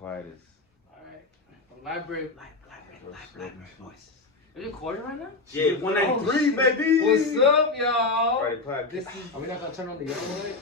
quietest. Alright. Library voices. Are you recording right now? Yeah, 193, baby. What's up, y'all? Friday podcast. This is, Are we not gonna turn on the yellow light?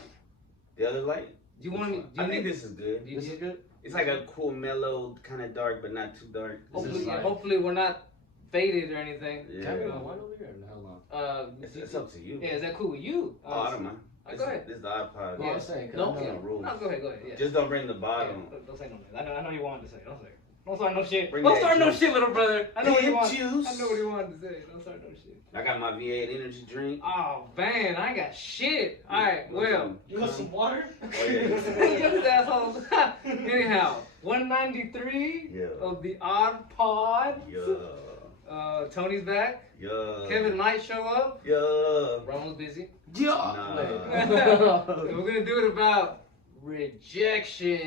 The other light? do you want me? Do I you think need, this is good. do you, This is good. It's like a cool, mellow, kind of dark, but not too dark. hopefully, like- hopefully we're not faded or anything. Yeah. Can I get my wine over here? No, hold It's up to you. Yeah, is that cool with you? Oh, I don't mind. Go ahead. This is the iPod. on. Yeah. I'm saying, 'cause No, I know yeah. the rules. No, go ahead, yeah. Just don't bring the Yeah, bottom. don't say no man. I know you wanted to say. Don't say. Don't start no shit. Bring Don't that start no juice. shit, little brother. I know what you want. Juice. I know what he wanted to say. Don't start no shit. I got my V8 energy drink. Oh man, I ain't got shit. Alright, well. You want some water? Oh, yeah. Yes, assholes. Anyhow, 193 Yeah. of the Odd Pod. Yeah. Tony's back. Yeah. Kevin might show up. Yeah. Ronald's busy. Yeah. Nah. And we're gonna do it about rejection.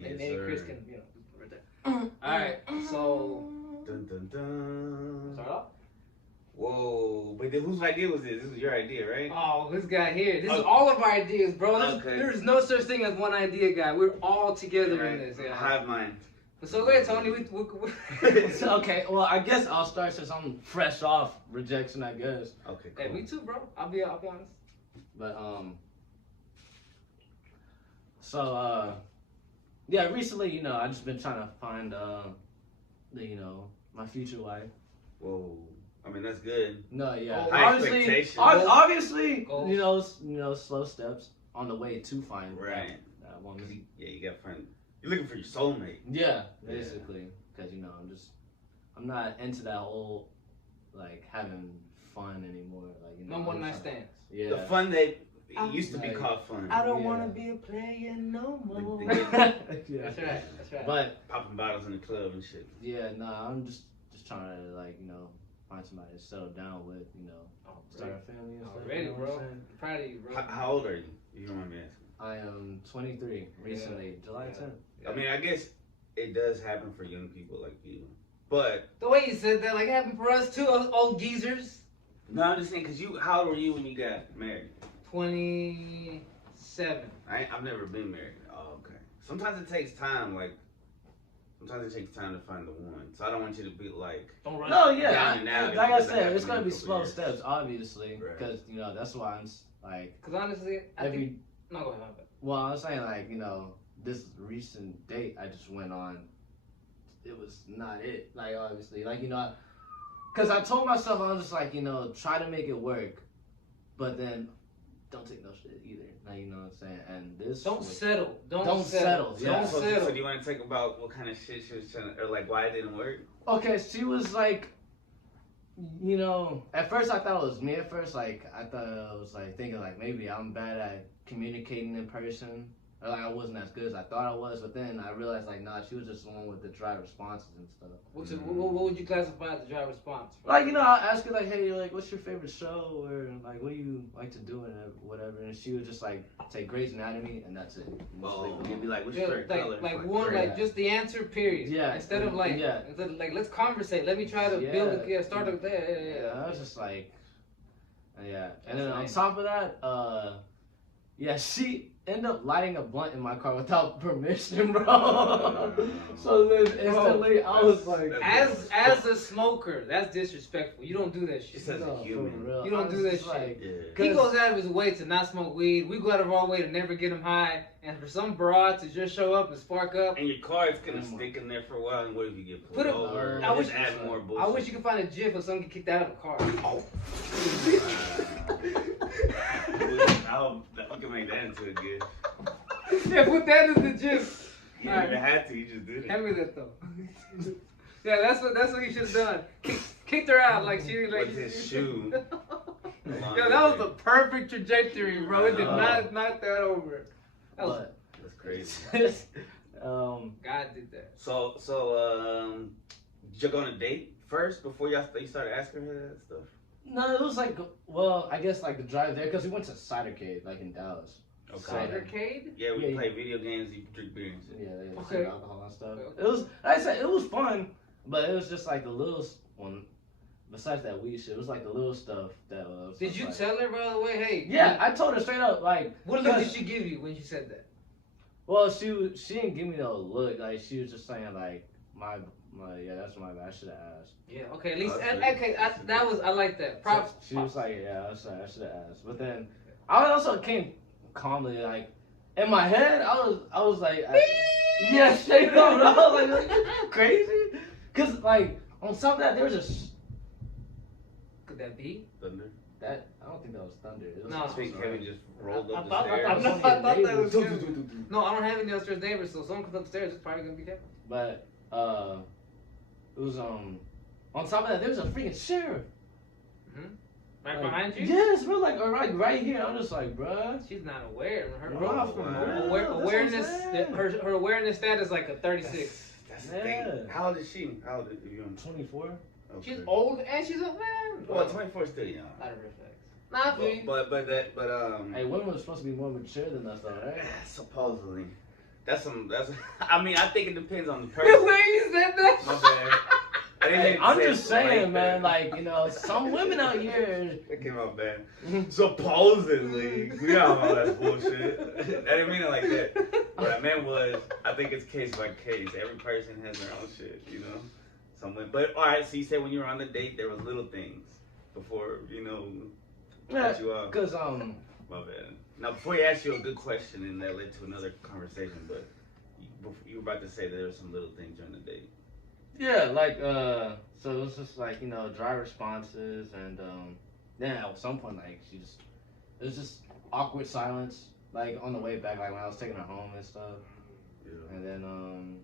Yes, Maybe Chris sir. can, right there. Alright, so Dun, dun, dun. start off. Whoa. But then whose idea was this? This was your idea, right? Oh, this guy here. This is Oh. all of our ideas, bro. Okay. There's no such thing as one idea guy. We're all together in Right. this. Yeah. Hive mind. So go ahead, Tony. Okay, well, I guess I'll start since I'm fresh off rejection, I guess. Okay, cool. Hey, me too, bro. I'll be honest. But yeah, recently, I just been trying to find my future wife. Whoa. I mean, that's good. No, yeah. Oh, high obviously, expectations. obviously, Goals. slow steps on the way to find Right. that woman. Yeah, you got friend. You're looking for your soulmate. Yeah, basically, because I'm not into that whole like having fun anymore. Like No one night stands. Yeah. The fun that it used to be Like, called fun. I don't Yeah. want to be a player no more. Yeah. yeah. That's right. That's right. But Popping bottles in the club and shit. yeah, no, I'm just trying to find somebody to settle down with, start a family and stuff. Already, you know what bro. I'm saying? I'm proud of you, bro. How old are you? If you don't mind me asking. I am 23 recently, July 10th. I mean, I guess it does happen for young people like you. But, The way you said that, like, it happened for us too, us old geezers. no, I'm just saying, because how old were you when you got married? 27. I've never been married. Oh, okay. Sometimes it takes time, sometimes it takes time to find the one. So I don't want you to be like, Don't rush. No, yeah, Down and down, like I because that said, happened it's gonna in a be couple slow years. steps, obviously, Right. because that's why I'm like Because honestly, I think. every. No, go ahead, my bad. Well, I'm saying this recent date I just went on, it was not it. Like obviously, because I told myself I was just try to make it work, but then don't take no shit either. Like, you know what I'm saying? And this Don't was- settle. Don't settle, yeah. Don't so settle. do you want to talk about what kind of shit she was trying to, or like why it didn't work? Okay, she was like, at first I thought it was me. At first, I thought I was thinking maybe I'm bad at communicating in person, or I wasn't as good as I thought I was. But then I realized nah, she was just the one with the dry responses and stuff. What would you classify as the dry response? I ask her hey, what's your favorite show, or what do you like to do and whatever, and she would just say Grey's Anatomy, and that's it. Oh, you'd be like, what's Yeah, your favorite color? great. just the answer, period. Yeah. Instead of let's conversate. Let me try to start up there. Yeah, I was just yeah. And then That's on nice. top of that, she ended up lighting a blunt in my car without permission, bro. So then instantly I was like, As a smoker, that's disrespectful. You don't do that shit. Just as a no, for human. real. You don't I was do that just shit. Yeah. He goes out of his way to not smoke weed. We go out of our way to never get him high. And for some broad to just show up and spark up. And your car is gonna stick in there for a while, and what if you get pulled Put it- over? I Just wish- add more bullshit. I wish you could find a gif of someone get kicked out of a car. Oh. We can make that into a gift. Yeah, put that as the gif. You Alright. didn't have to. You just did it. Hand me that though. Yeah, that's what he should have done. Kicked her out like she With his shoe. Yo, that was the perfect trajectory, bro. It did not knock that over. That was, That's crazy. God did that. So, did you go on a date first before you started asking her that stuff? no, it was I guess the drive there, because we went to Cidercade in Dallas. Cidercade? Yeah, we Yeah, play video games, you drink beers. Yeah, they had Okay. alcohol and stuff. Okay. It was, like I said, it was fun, but it was just the little one. Besides that weed shit, it was the little stuff that was. Did you tell her, by the way, hey? Yeah, I told her straight up, What look did she give you when she said that? Well, she didn't give me no look. Like she was just saying like my yeah, that's my bad. I should have asked. Yeah. Okay. At least. Oh, that's Okay. good. That was. I like that. Props. She was like, yeah, I should have asked. But then I also came calmly like in my head. I was like, yeah, straight up. I was like, you crazy? Cause like on top of that, there was Could that be? Thunder. that I don't think that was thunder. It was No. I think Kevin just rolled I up the thought- stairs. I thought that was Do, Kevin. do, do, do, do. No, I don't have any upstairs neighbors, so someone comes upstairs. It's probably gonna be Kevin. But it was on top of that, there was a freaking sheriff. Right Like, behind you. Yes, bro, like right here. I'm just like, bruh. She's not aware. Her Bro, wow. awareness. That's what I'm saying. Her awareness status is like a 36. That's the thing. Yeah. How old is she? How old are you? 24. Okay. She's old and she's a man. Well, 24 is still young. Lot of red flags. Nah, I feel you. But Hey, women were supposed to be more mature than us, though, right? supposedly, that's. I mean, I think it depends on the The person. way you said that. My bad. I didn't Hey, mean to I'm say just it saying, like man. that. Like, you know, some women out here. That came out bad. Supposedly, we all know that's bullshit. I didn't mean it like that. What I meant was, I think it's case by case. Every person has their own shit, you know. But all right. So you said when you were on the date, there was little things before, Yeah, cut you off. cause My bad. Now, before you ask you a good question, and that led to another conversation, but you were about to say that there were some little things during the date. yeah, like so it was just like dry responses and then at some point like it was just awkward silence like on the way back like when I was taking her home and stuff Yeah. and then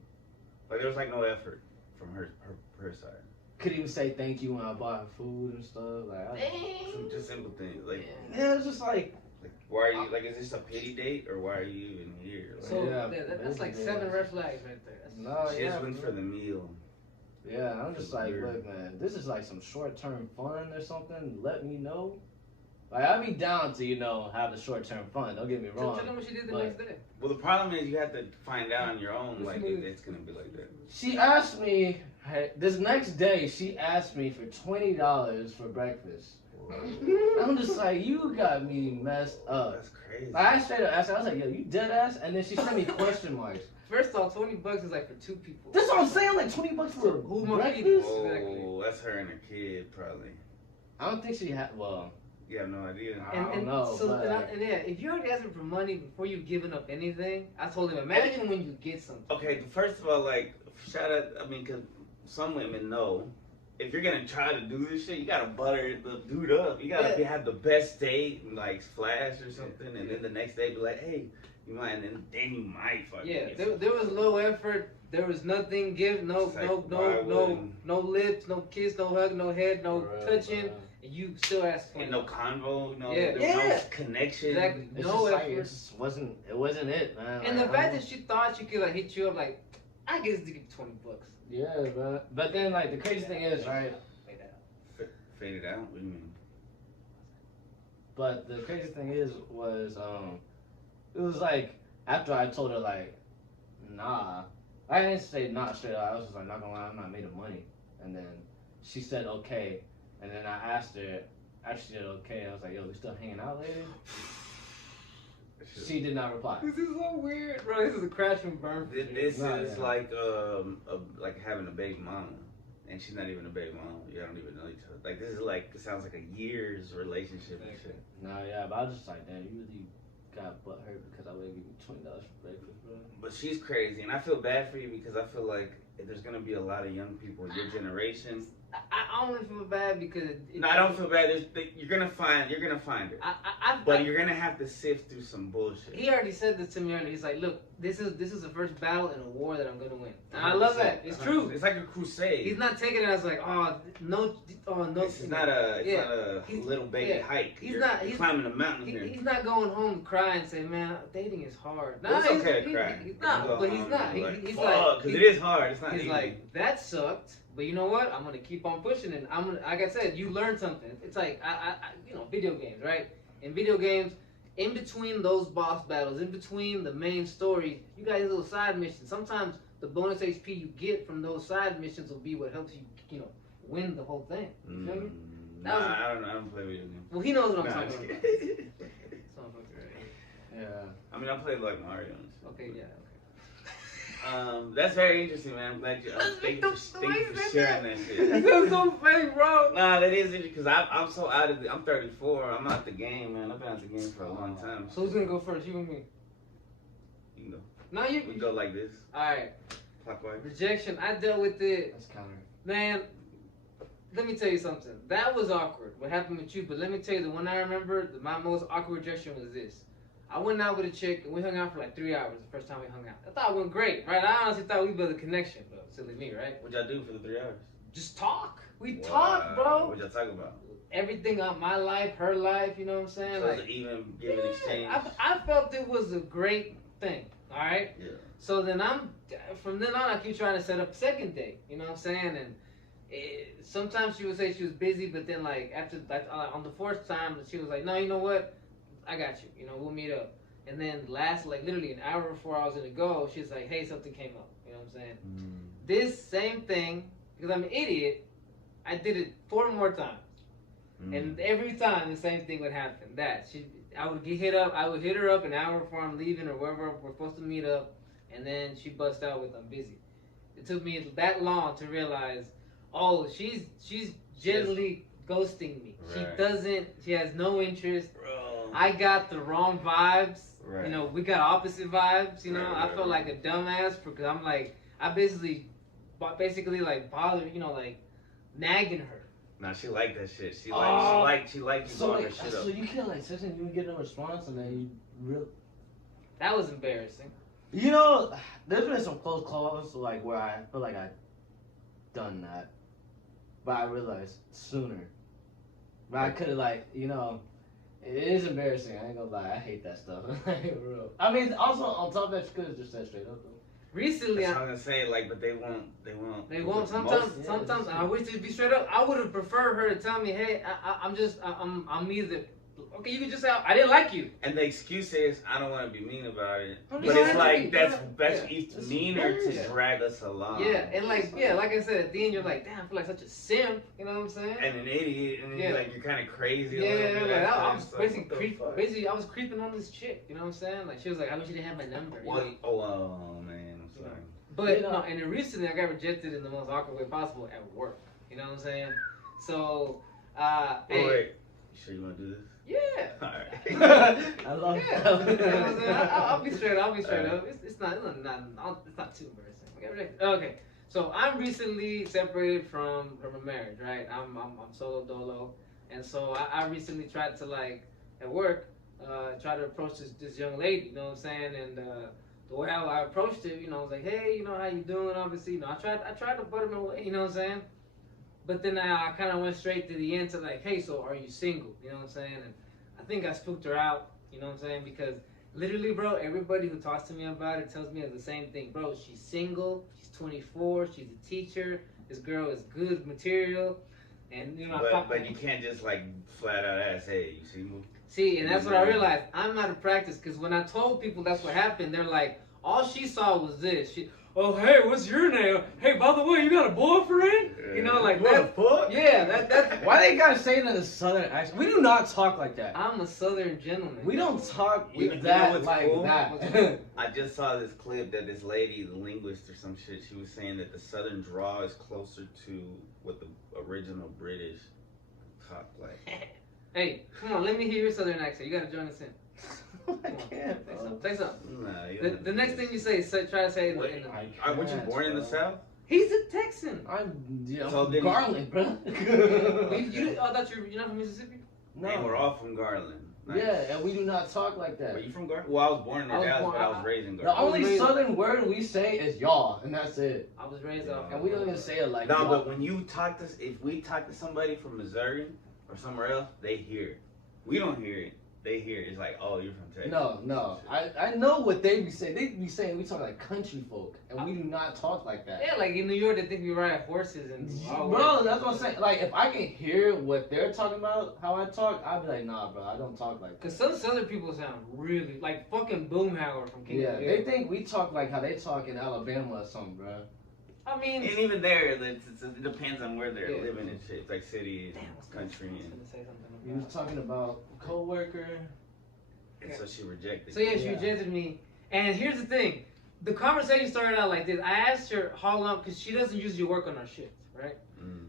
Like there was like no effort from her side. could even say thank you when I bought her food and stuff like Just simple things. Like yeah, it's just like why are you like? Is this a pity date or why are you even here? Like, So Yeah, that's like basically, 7 yeah. red flags right there. That's, no she yeah, just went bro. for the meal. Yeah, I'm just like, Weird. look, man, this is like some short-term fun or something. Let me know. Like, I'd be down to, have the short-term fun. Don't get me tell wrong. them what she did the but- next day. Well, the problem is you have to find out on your own. Like it's gonna be like that. She asked me, this next day, she asked me for $20 for breakfast. I'm just like, you got me messed up. That's crazy. Like, I straight up asked her, I was like, yo, you dead ass? And then she sent me question marks. First off, $20 is like for 2 people. That's what I'm saying, like $20 for Who am I breakfast? feeding? Oh, Exactly. that's her and her kid probably. I don't think she had, well, You have no idea. I don't know, So, but, like- yeah, if you're already asking for money before you've given up anything, I told him, imagine when you get something. Okay, first of all, like shout out. I mean, cause some women know if you're gonna try to do this shit, you gotta butter the dude up. You gotta have the best date and like flash or something, and then the next day be like, hey, you might, and then you might fucking. Yeah, get there something. was low effort. There was nothing give, no It's like, why wouldn't- no lips, no kiss, no hug, no head, no Bruh, touching, bruh. and you still ask for And no convo, no, Yeah. there was Yeah. no connection. Exactly. It's No just like, effort. it just wasn't it, man. And the Like, fact that she thought she could like hit you up, like, I guess to give $20. yeah, but then like the crazy thing is, right? Like that. Fade it out. What do you mean? But the crazy thing was it was like after I told her like, nah, I didn't say nah straight up. I was just like, not gonna lie, I'm not made of money. And then she said okay, and then I asked her after she said okay, I was like, yo, we still hanging out later? She did not reply. This is so weird, bro. This is a crash and burn. for me. This Nah, is yeah. like having a baby mama, and she's not even a baby mama. You don't even know each other. Like this is like it sounds like a year's relationship and shit. No, yeah, but I was just like, damn, you really got butt hurt because I wouldn't give you $20 for breakfast, bro. But she's crazy, and I feel bad for you because I feel like there's gonna be a lot of young people in your generation. I don't feel bad because No, I don't feel bad. You're gonna find her, but you're gonna have to sift through some bullshit. He already said this to me earlier. He's like, look, this is the first battle in a war that I'm gonna win. And I love that. It's true. It's like a crusade. He's not taking it as like, oh no. This is not a He's- little baby yeah. hike. He's You're not- he's- climbing a mountain here. He's not going home to cry and say, man, dating is hard. Well, it's he's- okay to cry. He's You not, go but he's home not. and be He's fuck, like, because it is hard. It's not he's easy. like, that sucked. But you know what? I'm gonna keep on pushing, and I'm gonna, like I said, you learn something. It's like I video games, right? In video games, in between those boss battles, in between the main story, you got these little side missions. Sometimes the bonus HP you get from those side missions will be what helps you, win the whole thing. You feel me? Nah, I don't play video games. Well, he knows what I'm Nah, talking just about. kidding. So I'm fucking right. Yeah. I mean, I played like Mario and shit. Okay, yeah. That's very interesting, man. I'm glad you. Thank you for sharing that shit. That's so funny, bro. Nah, that is interesting because I'm so out of I'm 34. I'm out the game, man. I've been out the game for a long time. So who's gonna go first? You and me? You can go. No, you. We go like this. All right. Clockwise. Rejection. I dealt with it. That's counter. Man, let me tell you something. That was awkward. What happened with you? But let me tell you, the one I remember, my most awkward rejection was this. I went out with a chick and we hung out for like 3 hours the first time we hung out. I thought it went great, right? I honestly thought we built a connection, bro. Silly me, right? What'd y'all do for the 3 hours? Just talk. We Wow. talked, bro. What'd y'all talk about? Everything on my life, her life, you know what I'm saying? So like, it's an even give and exchange. I felt it was a great thing, all right? Yeah. So then from then on, I keep trying to set up a second date, you know what I'm saying? And sometimes she would say she was busy, but then like after, like on the fourth time, she was like, no, you know what? I got you, you know, we'll meet up. And then like literally an hour before I was gonna go, she's like, hey, something came up, you know what I'm saying? This same thing, because I'm an idiot, I did it 4 more times. And every time the same thing would happen. I would get hit up. I would hit her up an hour before I'm leaving or wherever we're supposed to meet up, and then she bust out with I'm busy. It took me that long to realize, oh, she's gently ghosting me. Right. She has no interest. Bro. I got the wrong vibes. Right. You know, we got opposite vibes. You know, Right, I felt like a dumbass because I'm like, I basically like bothered, you know, like nagging her. Nah, she liked that shit. She liked you So blowing like, her shit so up. you can't like text and you get no response and then you That was embarrassing. You know, there's been some close calls like where I feel like I done that, but I realized sooner. But I could have like, you know, it is embarrassing. I ain't gonna lie, I hate that stuff. Like, real. I mean, also on top of that, you could have just said straight up though. Recently, That's what I'm gonna say, like, but they won't. They won't. Sometimes, and I wish to be straight up. I would have preferred her to tell me, "Hey, I'm either." Okay, you can just say, "I didn't like you." And the excuse is, I don't want to be mean about it. Don't But be it's mean. like that's Yeah. it's meaner to Yeah. drag us along. Yeah, and like I said, at the end, you're like, "Damn, I feel like such a simp." You know what I'm saying? And an idiot, and then Yeah. you're kind of crazy. Yeah, a little bit like, at I first, was like, basically what the fuck? I was creeping on this chick. You know what I'm saying? Like she was like, "I wish you didn't have my number." You What? know? Oh man, I'm sorry. But You know- no, and then recently I got rejected in the most awkward way possible at work. You know what I'm saying? So, hey, Wait, you sure you want to do this? yeah. All right. I love Yeah, you know what I'm saying? I'll be straight up. Alright. It's not too embarrassing. Okay, so I'm recently separated from a marriage, right? I'm solo dolo, and so I recently tried to like at work, try to approach this young lady. You know what I'm saying? And the way I approached it, you know, I was like, hey, you know, how you doing? Obviously, you know, I tried to butter my way. You know what I'm saying? But then I kind of went straight to the end to like, hey, so are you single? You know what I'm saying? And I think I spooked her out. You know what I'm saying? Because literally, bro, everybody who talks to me about it tells me the same thing. Bro, she's single. She's 24. She's a teacher. This girl is good material. And, you know, But you can't just like flat out ask, hey, you single? See, and that's what I realized. I'm out of practice because when I told people that's what happened, they're like, all she saw was this. Oh, hey, what's your name? Hey, by the way, you got a boyfriend? You know, like that. What the fuck? Yeah, that. Why they gotta say it in a southern accent? We do not talk like that. I'm a southern gentleman. We don't talk You with know that what's like cool? that. I just saw this clip that this lady, the linguist or some shit, she was saying that the southern draw is closer to what the original British talk like. Hey, come on, let me hear your southern accent. You gotta join us in. I can't, bro. Say something. Nah, you don't The next thing you say, try to say it in the. Weren't you born in the South? He's a Texan. I'm So from then- Garland, bro. I thought you're not from Mississippi. And we're all from Garland. Nice. Yeah, and we do not talk like Are that. you from Garland? Well, I was born in I was Dallas, born- but I was raised in The Garland. only raised- southern word we say is y'all, and that's it. I was raised off. And we don't even say it like No, y'all. but when you talk to, if we talk to somebody from Missouri or somewhere else, they hear it. We don't hear it. They hear it. It's like, oh, you're from Texas. No. I know what they be saying. They be saying we talk like country folk, and we do not talk like that. Yeah, like in New York, they think we ride horses and. Bro, that's what I'm saying. Like, if I can hear what they're talking about, how I talk, I'd be like, nah, bro, I don't talk like that. Cause some Southern people sound really like fucking Boomhauer from King Yeah, of the they Hill. think we talk like how they talk in Alabama or something, bro. I mean, And even there, it depends on where they're Yeah. living and shit. It's like city, damn, country, I was and gonna say something You was about- talking about coworker. And so she rejected. So yeah, she rejected me. And here's the thing, the conversation started out like this. I asked her how long, because she doesn't usually work on our shift, right?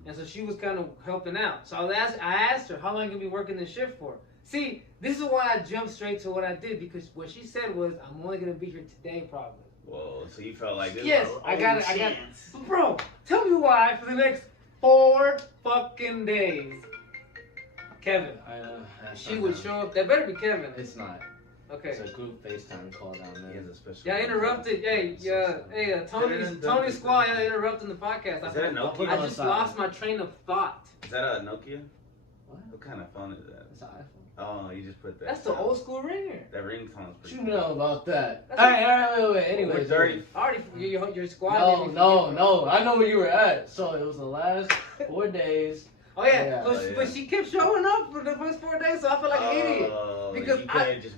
And so she was kind of helping out. So I asked her, how long you be working this shift for? See, this is why I jumped straight to what I did, because what she said was, I'm only gonna be here today, probably. Whoa, so you felt like this? Yes, I got it. Bro, tell me why for the next 4 fucking days. Kevin. She would show up. That better be Kevin. It's not. Okay. It's a group FaceTime call down there. He has a special. Yeah, I interrupted. Hey, Tony's squad. Yeah, interrupting the podcast. Is that a Nokia? I just lost my train of thought. Is that a Nokia? What kind of phone is that? It's an iPhone. Oh, you just put that. That's the old school ringer. That ringtone's pretty. You know about that. That's Alright, wait. Anyways, dirty. I already your squad. No. I know where you were at. So it was the last 4 days. Oh yeah. But she kept showing up for the first 4 days, so I felt like an idiot. Because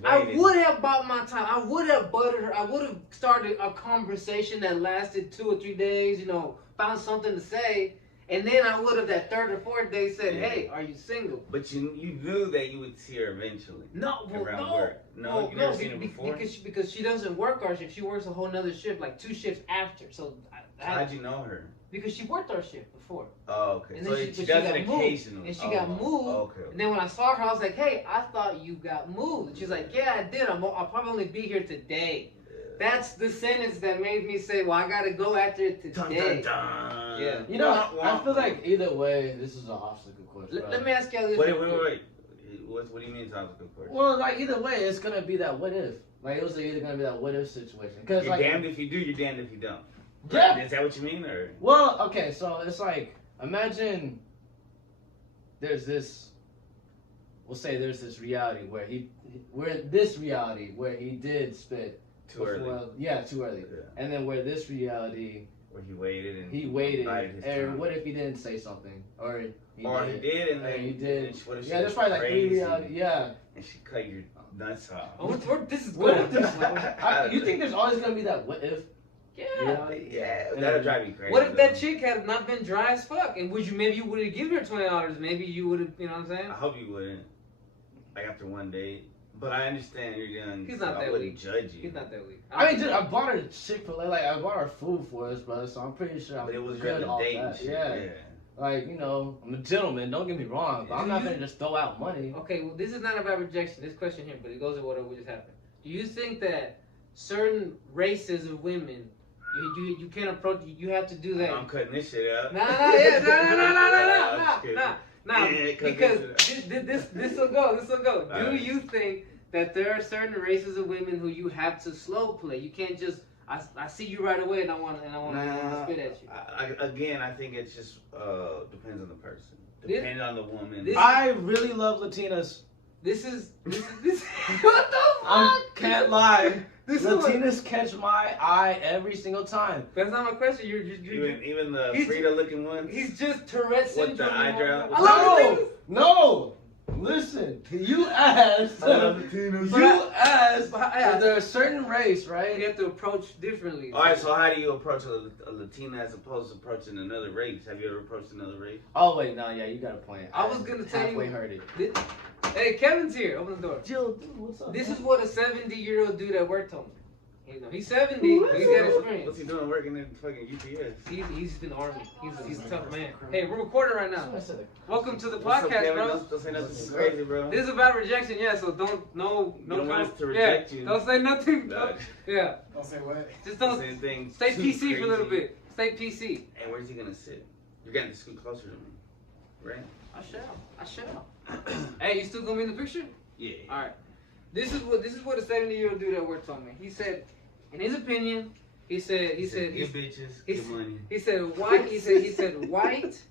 I would have bought my time. I would have buttered her. I would have started a conversation that lasted 2 or 3 days. You know, found something to say. And then I would have that 3rd or 4th day said, "Hey, are you single?" But you knew that you would see her eventually. Work. No, you never seen her before. Because she doesn't work our shift. She works a whole nother shift, like 2 shifts after. So how'd you know her? Because she worked our shift before. Oh, okay. And so then she does it occasionally. And she got moved. Okay. And then when I saw her, I was like, "Hey, I thought you got moved." And she's like, "Yeah, I did. I'll probably only be here today." That's the sentence that made me say, "Well, I gotta go after it today." Dun, dun, dun. Yeah. You know, I feel like either way, this is an obstacle course. Let me ask y'all this. Wait. What do you mean it's an obstacle course? Well, like either way, it's gonna be that what if. Like it was either gonna be that what if situation. Cause you're like, damned if you do, you're damned if you don't. Yeah. Is that what you mean, or? Well, okay, so it's like imagine there's this. We'll say there's this reality where he did spit. Too early. Yeah, too early. Yeah. And then where this reality. Where he waited and And what if he didn't say something? Or he did and then he did. Yeah, there's probably like 3 reality. Yeah. And she cut your nuts off. Oh, this is good. You think there's always gonna be that what if? Yeah, that'll drive you crazy. What if that chick had not been dry as fuck? And maybe you would have given her $20? Maybe you would have, you know what I'm saying? I hope you wouldn't. Like after one date. But I understand you're young. He's not so that I wouldn't weak. judge you. He's not that weak. I mean, dude, I bought her Chick-fil-A. Like, I bought her food for us, brother. So I'm pretty sure I'm But it was good your off date. that. Shit. Yeah. Like, you know, I'm a gentleman. Don't get me wrong. But I'm not gonna just throw out money. Okay, well, this is not about rejection. This question here, but it goes with whatever just happened. Do you think that certain races of women, you can't approach? You have to do that. I'm cutting this shit out. Nah. Because this will go. Do you think that there are certain races of women who you have to slow play? You can't just I see you right away and I want to spit at you. I think it just depends on the person. Depending on the woman. I really love Latinas. This is what the fuck? I can't lie. Latinas catch my eye every single time. That's not my question. You're even the Frida looking ones. He's just Tourette syndrome. With the eyebrow. I love Latinas. No. Listen, you asked. If there's a certain race, right? You have to approach differently. All right, so how do you approach a Latina as opposed to approaching another race? Have you ever approached another race? Oh wait, no, yeah, you got a point. I was gonna tell you. Halfway heard it. Hey, Kevin's here. Open the door. Jill, dude, what's up? This is what a 70-year-old dude at work told me. He's 70, but he's got experience. What's he doing working in fucking UPS? He's in the army. He's a tough man. Hey, we're recording right now. Welcome to the What's up, podcast, Kevin? bro. Don't say nothing crazy, bro. This is about rejection, yeah. So don't You don't want us to reject you. Don't say nothing. No. Yeah. Don't say what? Just don't. Say anything Stay too PC crazy. for a little bit. Stay PC. And where's he gonna sit? You're getting to scoot closer to me, right? I shall. Hey, you still gonna be in the picture? Yeah. All right. This is what a 70-year-old dude at work told me. He said, in his opinion, he said, Get bitches, get money. He said white. He said white,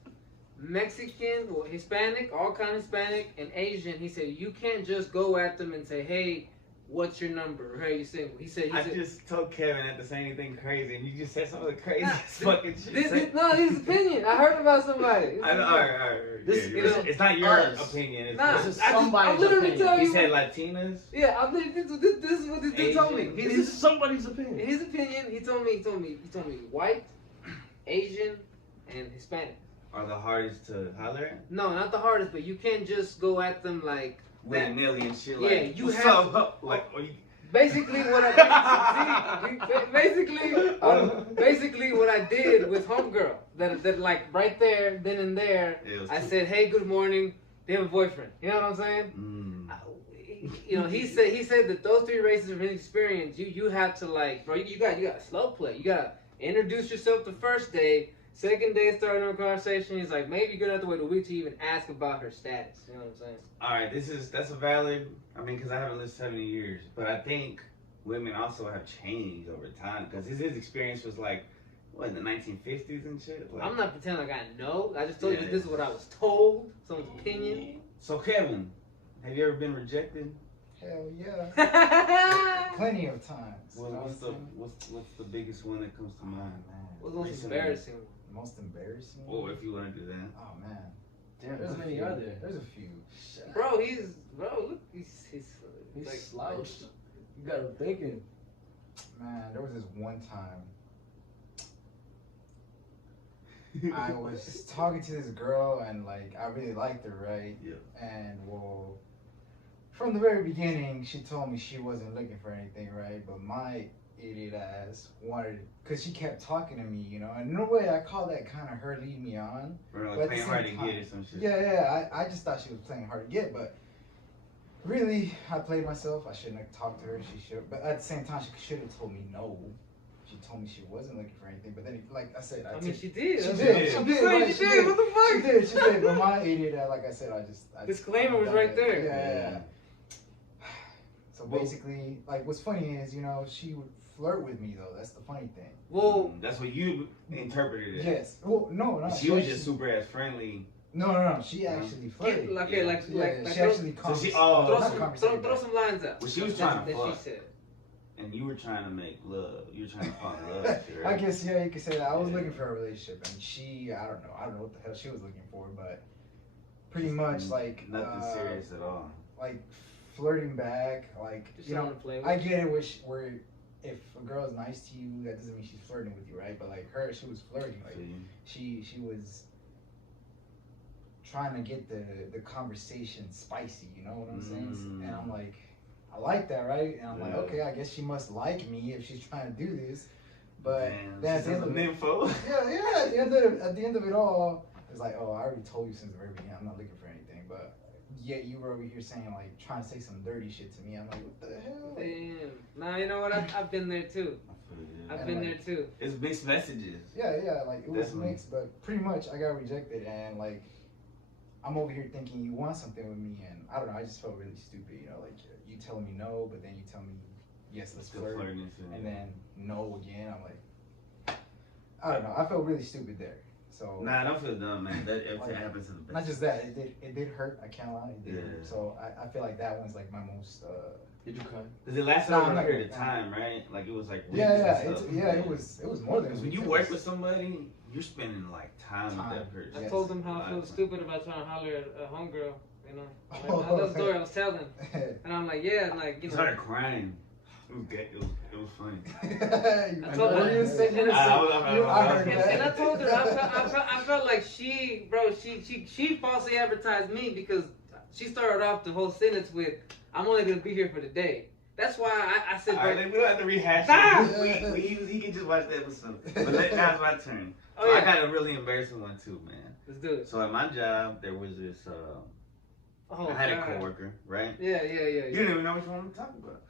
Mexican, or Hispanic, all kind of Hispanic, and Asian. He said you can't just go at them and say, hey, what's your number? Hey, you single? He said. I just told Kevin not to say anything crazy, and you just said some of the craziest fucking shit. This is opinion. I heard about somebody. I know. All right. This, yeah, it's not your opinion. It's Nah, this is I'm somebody's literally opinion. telling He you. said Latinas. Yeah, this is what this dude told me. This is somebody's In opinion. his opinion, he told me white, Asian, and Hispanic. Are the hardest to holler at? No, not the hardest, but you can't just go at them like willy nilly and shit. Yeah, Like, you what's have up? Like, are you? basically what basically what I did with homegirl that like right there then and there I said, hey, good morning. They have a boyfriend. You know what I'm saying? You know, he said that those three races of inexperience, you have to like, bro, you got slow play. You gotta introduce yourself the first day. Second day, starting a conversation. He's like, maybe you're gonna have to wait a week to even ask about her status. You know what I'm saying? All right, that's a valid. I mean, because I haven't lived 70 years, but I think women also have changed over time. Because his experience was like, what, in the 1950s and shit. Like, I'm not pretending like I know. I just told you Yeah. this is what I was told. Someone's opinion. So Kevin, have you ever been rejected? Hell yeah. Plenty of times. Well, what's the biggest one that comes to mind? What's the most Recently. embarrassing? Most embarrassing? Or if you want to do that. Oh man. Damn, There's how a many few. are there? There's a few. Bro, look, he's He's like, slouched. You got him thinking. Man, there was this one time I was talking to this girl and like I really liked her, right? Yeah. And well, from the very beginning, she told me she wasn't looking for anything, right? But my idiot ass wanted, cause she kept talking to me, you know. And in a way, I call that kind of her leading me on. Or But like at playing the hard to same get time- or some shit. Yeah. I just thought she was playing hard to get, but really, I played myself. I shouldn't have talked to her. She should, but at the same time, she should have told me no. She told me she wasn't looking for anything, but then, like I said, I mean, she did. She That's did. what- She did. What Right, the she fuck? did. What the fuck? She did. But my idiot, like I said, I Disclaimer was I'm right done. there. Yeah. So basically, like, what's funny is, you know, she would flirt with me though. That's the funny thing. Well, That's what you interpreted it. Yes. Well, no. She was just super ass friendly. No. She actually flirted. get, okay, Yeah. like, Yeah, like, she throw, actually So she- conversed- throw oh, not some, conversated, throw but- some lines out. Well, she was That- trying to that fuck. she said. And you were trying to make love. You were trying to fall in love. Shit, I right? guess you could say that. I was Yeah. looking for a relationship, and she, I don't know what the hell she was looking for, but pretty much like Nothing serious at all. like flirting back, like Just you know. someone to play with. I get it, where if a girl is nice to you, that doesn't mean she's flirting with you, right? But like her, she was flirting, like See? she was trying to get the conversation spicy. You know what I'm saying? And I'm like, I like that, right? And I'm like, Yeah. okay, I guess she must like me if she's trying to do this. But Damn, then at she's the end of an it, info. yeah. At the end of it all, it's like, oh, I already told you since the very beginning, I'm not looking for anything. But yet you were over here saying like trying to say some dirty shit to me. I'm like, what the hell? Damn. Nah, you know what? I've been there too. I've And been like- there too. It's mixed messages. Yeah, like it was Definitely. mixed, but pretty much I got rejected, and like I'm over here thinking you want something with me, and I don't know, I just felt really stupid, you know, like you tell me no, but then you tell me yes, let's Still flirt, flirting and shit. and then no again. I'm like, I don't know, I felt really stupid there. So Nah, don't feel dumb, man. That it Like, happens to the best. not just that, it did hurt. I can't lie, it did Yeah. hurt. So I feel like that one's like my most. Did you cry? Because it lasted Nah, over I'm a not period of gonna- time, right? Like it was like weeks Yeah, and stuff. it was more than. Because when you weeks. It work was- with somebody, you're spending like time with that person. I Yes. told them how I feel Wow. stupid about trying to holler at a homegirl. You know, like, Oh, that's the story I was telling, and I'm like, yeah, and like you He know. started crying. It was good. It was funny. I told her- I heard And I that. told her I felt like she falsely advertised me because she started off the whole sentence with "I'm only gonna be here for the day." That's why I said, All right, we don't have to rehash Stop! it. He can just watch the episode. But now it's my turn. "Oh So I yeah, got a really embarrassing one too, man. let's do it." So at my job, there was this. Oh, I had a God. coworker, right? Yeah. You didn't even know which one I'm talking about.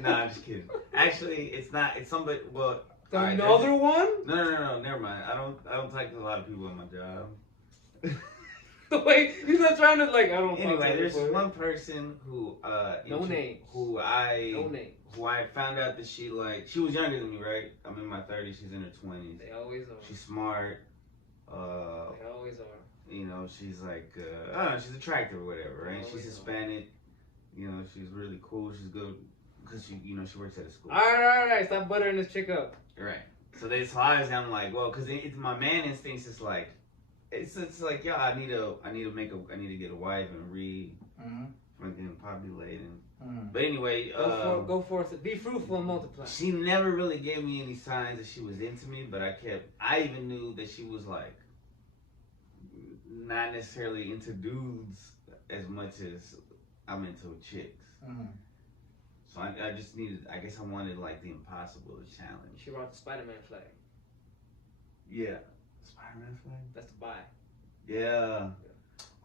Nah, I'm just kidding. Actually, it's not. It's somebody. Well, all right, Another one? No. Never mind. I don't talk to a lot of people at my job. Wait, he's not trying to like. I don't. Anyway, there's this one person who No names. who No names. I found out that she was younger than me, right? I'm in my 30s, she's in her 20s. They always are. She's smart. They always are. You know, she's like I don't know, she's attractive or whatever, right? Oh, She's yeah. Hispanic. You know, she's really cool. She's good because she works at a school. All right. Stop buttering this chick up. Right. So that's why I'm like, well, because it's my man instincts. It's like, it's like, yo, I need to get a wife and fucking populate and. But anyway, Go for it. Be fruitful and multiply. she never really gave me any signs that she was into me, but I even knew that she was like, not necessarily into dudes as much as I'm into chicks. Mhm. So I just needed, I guess I wanted like the impossible challenge. She brought the Spider-Man flag. Yeah. Spider-Man flag? That's the buy. Yeah.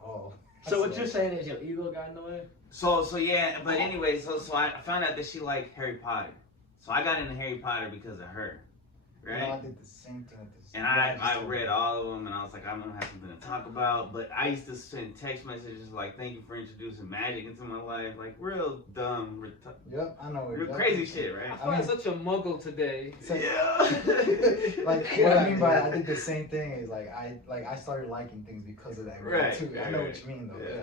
Oh. So what you're saying is your ego got in the way? So yeah, but anyway, so I found out that she liked Harry Potter. So I got into Harry Potter because of her. Right? No, I did the same thing with this. And I read all of them, and I was like, I'm gonna have something to talk about. But I used to send text messages like, "Thank you for introducing magic into my life," like real dumb, Yep, I know. real crazy shit, right? I find such a muggle today. Yeah. Like what I mean by I did the same thing is like I started liking things because of that girl Right, too. I right, know right. what you mean though. Yeah.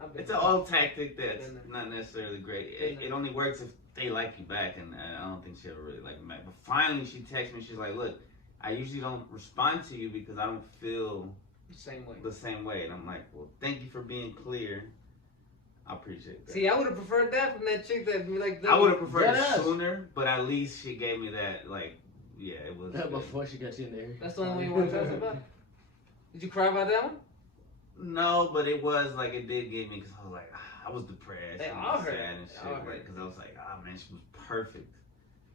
Yeah. It's an old tactic that's not necessarily great. It only works if they like you back, and I don't think she ever really liked me back. But finally, she texted me. She's like, "Look, I usually don't respond to you because I don't feel the same way." And I'm like, "Well, thank you for being clear. I appreciate that." See, I would have preferred that from that chick that like. I would have preferred it sooner, but at least she gave me that. Like, yeah, it was good. Before she got you in there. That's the only one you want to tell us about. Did you cry about that one? No, but it was like it did get me because I was like, I was depressed They and all hurt. sad and shit, They all hurt. because I was like, oh man, she was perfect.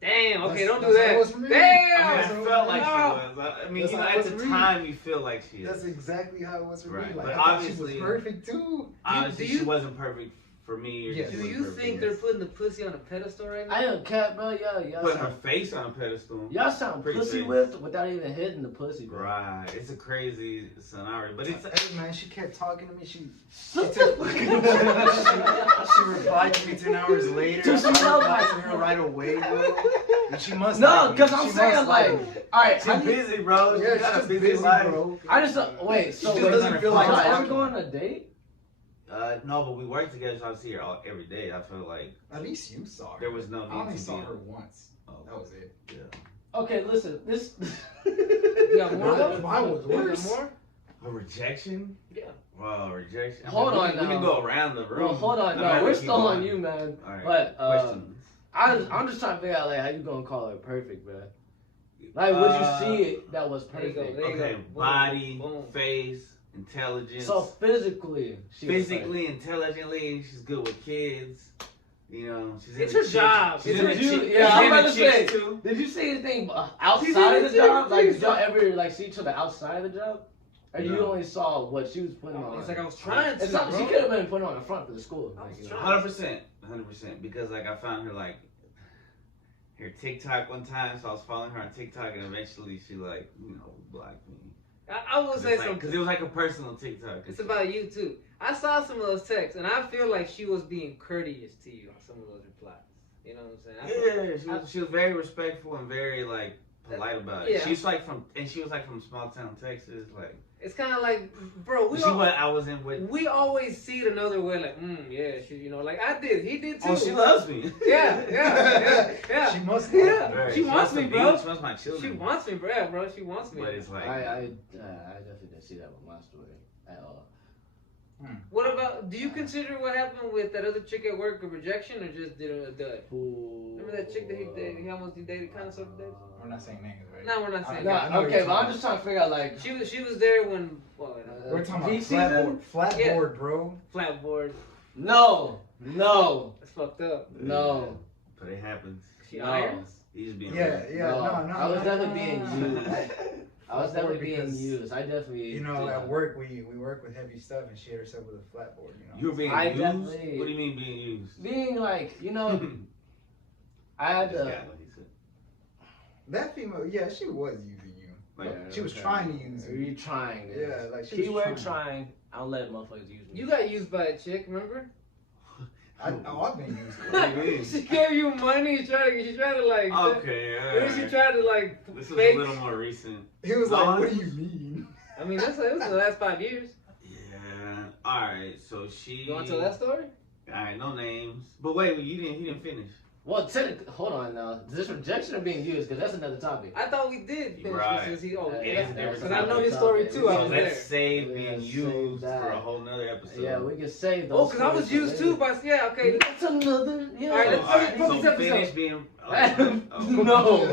Damn. Okay, don't do That's how it that. was for me. Damn. I felt like she No. was. I mean, That's you know, how it at was the for me. time you feel like she is. That's exactly how it was for Right, me. Like but I thought obviously- she was perfect too. Honestly, do you- she wasn't perfect for me. Or Yes. she Do wasn't you perfect think for they're me. putting the pussy on a pedestal right now? I am cat, bro. Y'all Putting her sound, face on a pedestal? y'all sound Pretty pussy face. whipped without even hitting the pussy, bro. Right. It's a crazy scenario, but it's. Hey man, she kept talking to me. She Shut took- the she replied to me 10 hours later. Dude, she I knows replied to that. her right away, bro. And she must No, like me. because I'm She saying must like, me. all right, She's busy, bro. Yeah, She got a she's busy, busy, life. bro. I just wait. So She just wait, doesn't feel like did y'all ever talking. go on a date? No, but we work together, so I see her every day. I feel like At least you saw her. there was no I only need to saw be. her once. Oh, That was it. yeah. Okay, listen, this. You got more? Bro, mine was You got worse. more? A rejection? Yeah. Wow, rejection. Hold on we can now. go around the room. Well, hold on, I'm no, gonna we're keep still on going. you, man. All right. But Questions. I'm just trying to figure out like how you gonna call her perfect, bro. Like, would you see it that was There you go. perfect? There you Okay, go. Boom, body, boom. face, intelligence. So physically, she was physically, intelligently, she's good with kids. You know, she's It's in her job. She's It's in her the job. chick- Yeah, she's I'm in about the to say. chicks too. Did you see anything She's outside in of the the job? gym, Like, too. did y'all ever like see each other outside of the job? Or you No. only saw what she was putting on? It's like I was trying to. It's not, bro. she could have been putting on the front for the school. I was Like, you trying. know. 100%, because like I found her like her TikTok one time, so I was following her on TikTok, and eventually she like blocked me. I will say something. Because it was like a personal TikTok. It's about you too. I saw some of those texts, and I feel like she was being courteous to you on some of those replies. You know what I'm saying? Yeah, she was very respectful and very like polite about it. Yeah. She was like from small town Texas, like. It's kind of like, bro, I was in with. we always see it another way, like, yeah, she, like I did, he did too. Oh, she loves me. Yeah. She must. Yeah. Right, She wants me, to bro. She wants my children. She wants me, bro. She wants me. But it's like. I definitely didn't see that with my story at all. What about? Do you consider what happened with that other chick at work a rejection, or just did a dud? Remember that chick that he dated? He almost dated, kind of sort of dated. We're not saying names, right? No, we're not saying. No, that. I know okay, you're but I'm talking just trying to figure out like She was there when We're talking peak about season? flatboard, bro. flatboard. No. That's fucked up. No. But it happens. She No. irons. He's just being. Yeah, real. yeah, no. I was definitely being used. I was definitely being Because, used. I definitely. You know, yeah. at work we work with heavy stuff, and she hit herself with a flatboard. You know. You were being I used. definitely- What do you mean being used? Being like, I had This to. guy, what he said. That female, yeah, she was using you. Like, She was okay. trying to use Are you. you trying? Yeah, like she was Keyword trying. trying. I'll let motherfuckers use me. You got used by a chick, remember? I've been used. What do you mean? She gave you money. She tried to like. Okay, Then she tried to like This is fake. a little more recent. He was No, like, I'm- "What do you mean?" I mean, it was the last 5 years. Yeah. All right. So she. You want to tell that story? All right. No names. But wait, he didn't finish. Well, hold on now. Is this rejection or being used? Because that's another topic. I thought we did finish Right. since he. Yeah, it's a different because I know his story too. So I was let's there. save Yeah, being save used that. for a whole nother episode. Yeah, we can save those. Oh, because I was stories used for too. later. But yeah, okay. That's another. Yeah. All right, let's- All right, put so this episode. finish being. No,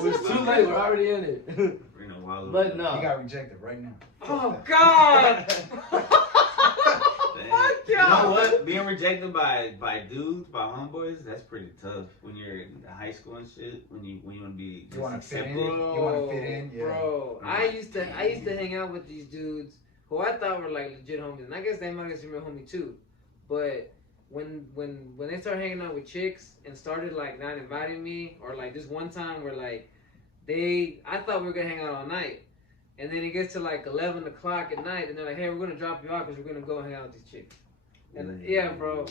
this it's too late. We're already in it. But no. He got rejected right now. Oh God! Fuck You know y'all. what? Being rejected by dudes, by homeboys, that's pretty tough. When you're in high school and shit, when you want to be You want to fit in? accepted. You want to fit in? Yeah. Bro, I used to hang out with these dudes who I thought were like legit homies, and I guess they might consider me a homie too. But when they started hanging out with chicks and started like not inviting me, or like this one time where like I thought we were gonna hang out all night, and then it gets to like 11 o'clock at night, and they're like, hey, we're gonna drop you off because we're gonna go hang out with these chicks. And yeah, bro,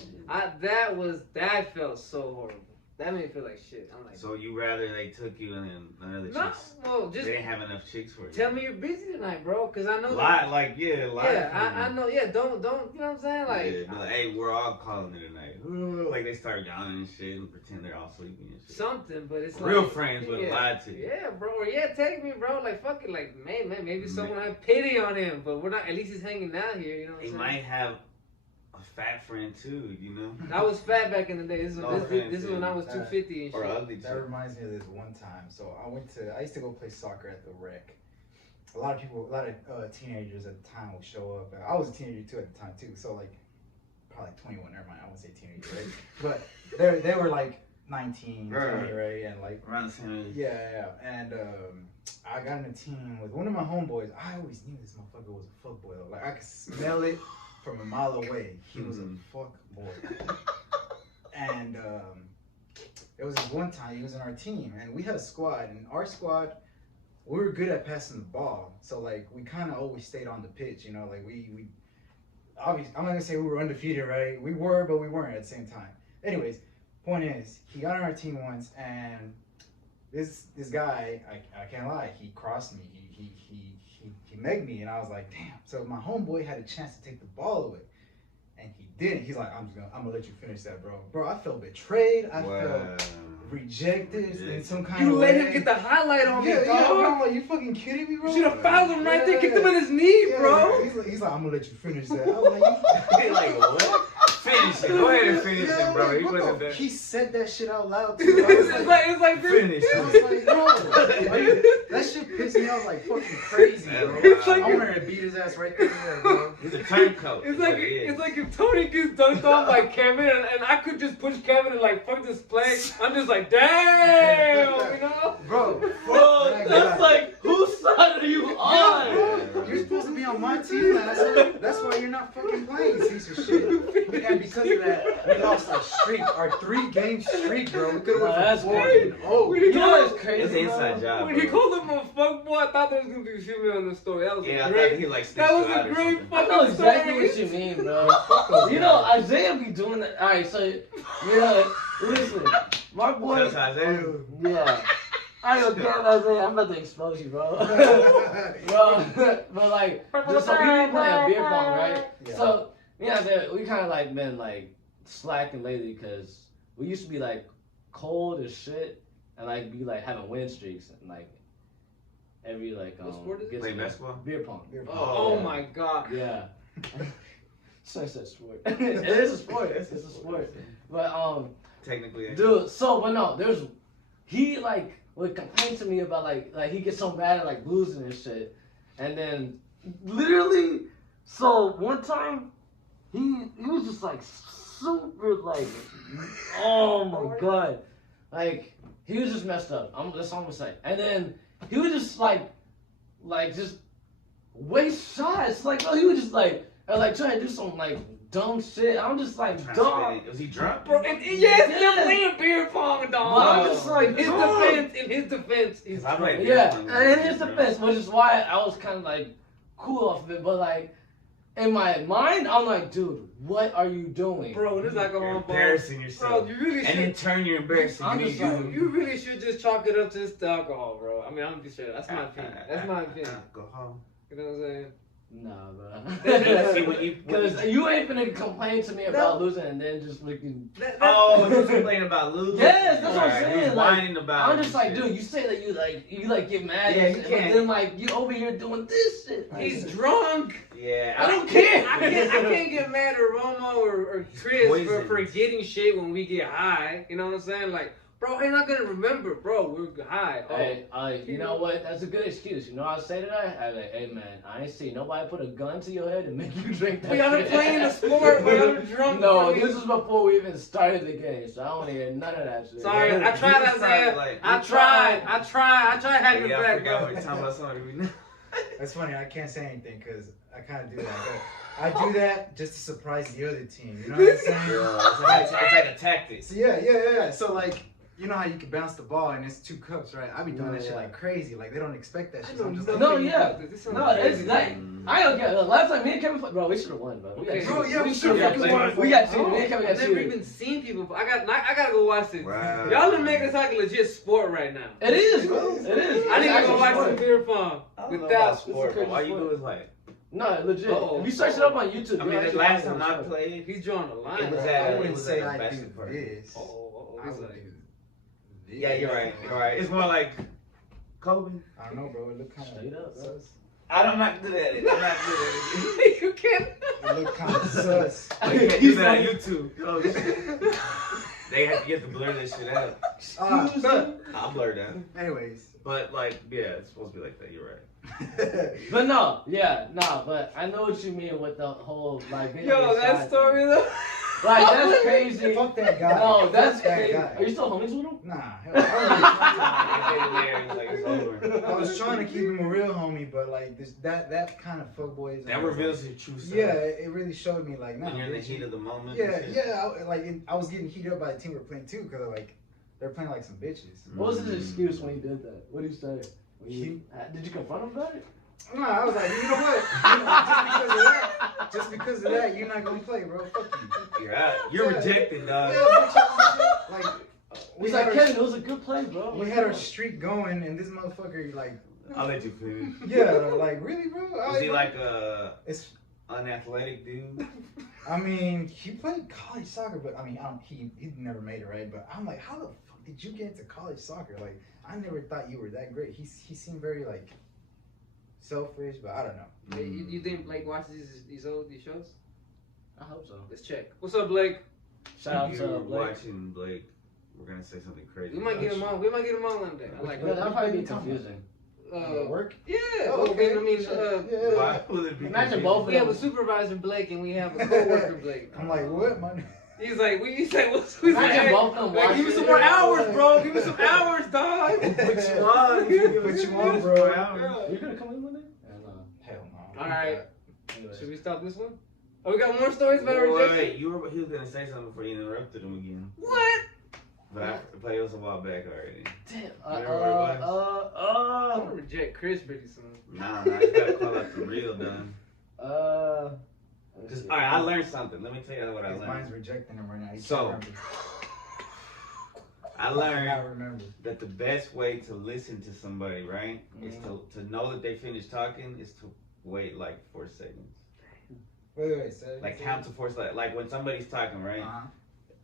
that felt so horrible. That made me feel like shit. I'm like, So you rather they took you and then another no, chicks? well, just They didn't have enough chicks for you. tell me you're busy tonight, bro, because I know Lie, that. like yeah, lie. Yeah, I know. Yeah, don't. You know what I'm saying? Like, Yeah, be like, hey, we're all calling it tonight. Like they start yelling and shit and pretend they're all sleeping and shit. something, but it's Real like, friends would have yeah, lied to you. Yeah, bro. Or yeah, take me, bro. Like, fuck it. Like, man, maybe someone had pity on him, but we're not. At least he's hanging out here. You know what He I'm might saying? have a fat friend too, you know, I was fat back in the day. This is when I was That- 250 and or shit. ugly That chick. reminds me of this one time. So I used to go play soccer at the rec. A lot of teenagers at the time would show up. I was a teenager too at the time too. So like, probably 21. Never mind. I won't say teenager, right? But they were like 19, 20, right? And like Around the same age. yeah. And I got in a team with one of my homeboys. I always knew this motherfucker was a fuck boy. Like I could smell it from a mile away. He was a fuck boy. And there was this one time he was in our team, and we had a squad. And our squad, we were good at passing the ball. So like we kind of always stayed on the pitch. You know, like we obviously I'm not gonna say we were undefeated, right? We were, but we weren't at the same time. Anyways, point is, he got on our team once, and this guy, I can't lie, he crossed me. He megged me, and I was like, damn. So my homeboy had a chance to take the ball away, and he didn't. He's like, I'm gonna let you finish that, bro. Bro, I felt betrayed. I felt rejected in some kind of You way. let him get the highlight on me, Yeah, dog. bro, I'm like, you fucking kidding me, bro? You should have fouled him right there, kicked him in his knee, Yeah, bro. He's like, I'm gonna let you finish that. I was like, They like what? Finish it. Go ahead and finish yeah, it, bro. like, He what wasn't the- there. He said that shit out loud too. I was It's like this. Finish I was it. like, bro, that shit pissed me off like fucking crazy, bro. It's like I wanted to beat his ass right there, bro. He's a turncoat. It's is like what he is. it's like if Toney gets dunked on by Kevin, and I could just push Kevin and like fuck this play. I'm just like, damn, you know. Bro, Bro, Like, that's like, whose side are you on? bro, you're supposed to be on my team, man. That's why you're not fucking playing, you piece of shit. And because of that, we lost our streak, our 3-game streak, bro. We could Bro, have that's went crazy. for 4-0. When he You know called- what's crazy? It's an inside bro? job. When bro. he called him a fuckboy, I thought there was gonna be a female in the story. That was Yeah, a I thought great. he like That was snitched a you out or great something. I fucking know exactly story. what you mean, bro. You know, Isaiah be doing that. Alright, so, listen, my boy, That's Isaiah. yeah. I don't care, Isaiah, I'm about to expose you, bro. Bro, but like, so we be playing beer pong, right? Yeah. So, yeah, we kind of like been like slacking lately because we used to be like cold as shit and like be like having win streaks and like every like What sport is it? get Playing together. basketball? Beer pong. Oh Yeah. my god. Yeah. Such a sport. It is a sport. It's a sport. But Technically. dude, so but no, he like would complain to me about like he gets so mad at like losing and shit. And then literally so one time he was just like super like oh my god. Like he was just messed up. That's all I'm gonna say. And then he was just like just waste shots. Like he was just like trying to do some like dumb shit. I'm just like dog. Was he drunk? Bro, yes, they're playing beer pong, dog. But I'm just like, in his defense, he's I played beer Yeah, pong and in when his I was defense, which is why I was kind of like cool off of it, but like in my mind, I'm like, dude, what are you doing? Bro, this You're alcohol ball. embarrassing Bro, yourself. you really And in should. turn, you're embarrassing I'm me. just like, You really should just chalk it up to this alcohol, bro. I mean, I'm gonna be straight. That's my opinion. That's my opinion. Alcohol. You know what I'm saying? Nah, See, bro. when you- Because you ain't finna complain to me about losing and then just looking. Oh, you complaining about losing? Yes, that's what I'm Alright, saying, he's like, whining about I'm it just and like, shit. dude, you say that you get mad, Yeah, and you shit, can't. but then like you over here doing this shit. He's drunk. Yeah, I don't care. I can't get mad at Romo or Chris Poison. for getting shit when we get high. You know what I'm saying? Like, Bro, he's not gonna remember, bro. We're high. Oh. Hey, you know what? That's a good excuse. You know what I say to that? I like, hey man, I ain't see nobody put a gun to your head and make you drink that We y'all been shit. playing the sport, we y'all been drunk. No, this is before we even started the game, so I don't hear none of that shit. Sorry, I tried, Isaiah. Like, I tried having yeah, your I back, forgot bro. we were talking about something we know. That's funny. I can't say anything because I kind of do that. But I do that just to surprise the other team. You know what I'm saying? Yeah, it's like a tactic. So yeah. So like, you know how you can bounce the ball and it's 2 cups, right? I be doing that shit like crazy. Like they don't expect that shit. So I'm just like, No, yeah. This sounds No, it's crazy. like I don't get it. Last time me and Kevin played, bro, we should have won, bro. We got Okay. cheated. Bro, yeah, we should've should've won. won. We got cheated. Me and Kevin got I've never cheated. even seen people. I gotta go watch this. Wow. Y'all are making this like a legit sport right now. It is, bro. It is. I need to It's go watch actually some sport. beer pong I don't know without. about sport, but all you do is like. No, legit. Uh-oh. If you search it up on YouTube, I you'll mean, the actually last find time it. I played, He's drawing a line. It was bro. at- I it wouldn't was say at a I bachelor do party. this. I He's would like, do this. yeah, you're right. It's more like Kobe. I don't know, bro. It look kind Straight up, of bro. sus. I'm not good at it. I'm not good at it. you can't. It look kind of sus. You can't do that on YouTube. Oh, shit. They have to get to blur this shit out. But I'll blur it out. anyways. But like, yeah, it's supposed to be like that. You're right. But no, but I know what you mean with the whole like. video Yo, game that side story thing. though. Like that's crazy. Fuck that guy. No, that's Fuck that crazy. guy. Are you still homies with him? Nah. Hell, I Like, it's over. was trying to keep him a real homie, but like this, that kind of fuckboys. That reveals your true self. Yeah, it really showed me like, nah, When you're in the bitch, heat of the moment. Yeah, and shit. yeah. I was getting heated up by the team we were playing too, cause like they're playing like some bitches. What was his excuse when he did that? What did he say? Did you confront him about it? No, I was like, you know what? Just because of that, you're not gonna play, bro. Fuck you. You're out. You're Yeah. rejected, dog. Yeah, bitch, like He's like, Kevin, it was a good play, bro. we had our streak going, and this motherfucker like, I'll let you finish. yeah, like really, bro. Was he like a It's. unathletic dude? I mean, he played college soccer, but I mean, he never made it, right? But I'm like, how the fuck did you get into college soccer? Like, I never thought you were that great. He seemed very like selfish, but I don't know. Hey, you think Blake watches these shows? I hope so. Let's check. What's up, Blake? Shout out If to you're Blake. watching Blake, we're gonna say something crazy. We might get him on. We might get him on one day. I like Yeah, that. that'll probably be confusing. Work? Yeah. Oh, okay. okay. I mean, Yeah. Why would it be Imagine confusing? both of we have a them. supervisor Blake and we have a co-worker Blake. I'm like, what, man? He's like, he's like, what's Imagine like, both of them like, give me watching some it. more hours, bro. Give me some hours, dog. Put you on. Put you on, bro. Yeah. You gonna come in one day? Hell no. All right. Anyways. Should we stop this one? Oh, we got more stories about Wait, rejection? he was gonna say something before you interrupted him again. What? But it was a while back already. Damn. You remember I'm gonna reject Chris pretty soon. Nah, you gotta call out the real done. let's Just see. alright, I learned something. Let me tell you what I His mind's learned. rejecting him right now. He So, can't remember. I I learned remember. that the best way to listen to somebody, right, is to know that they finished talking is to wait like 4 seconds. Wait, say Like count to 4 seconds. Like when somebody's talking, right? Uh-huh.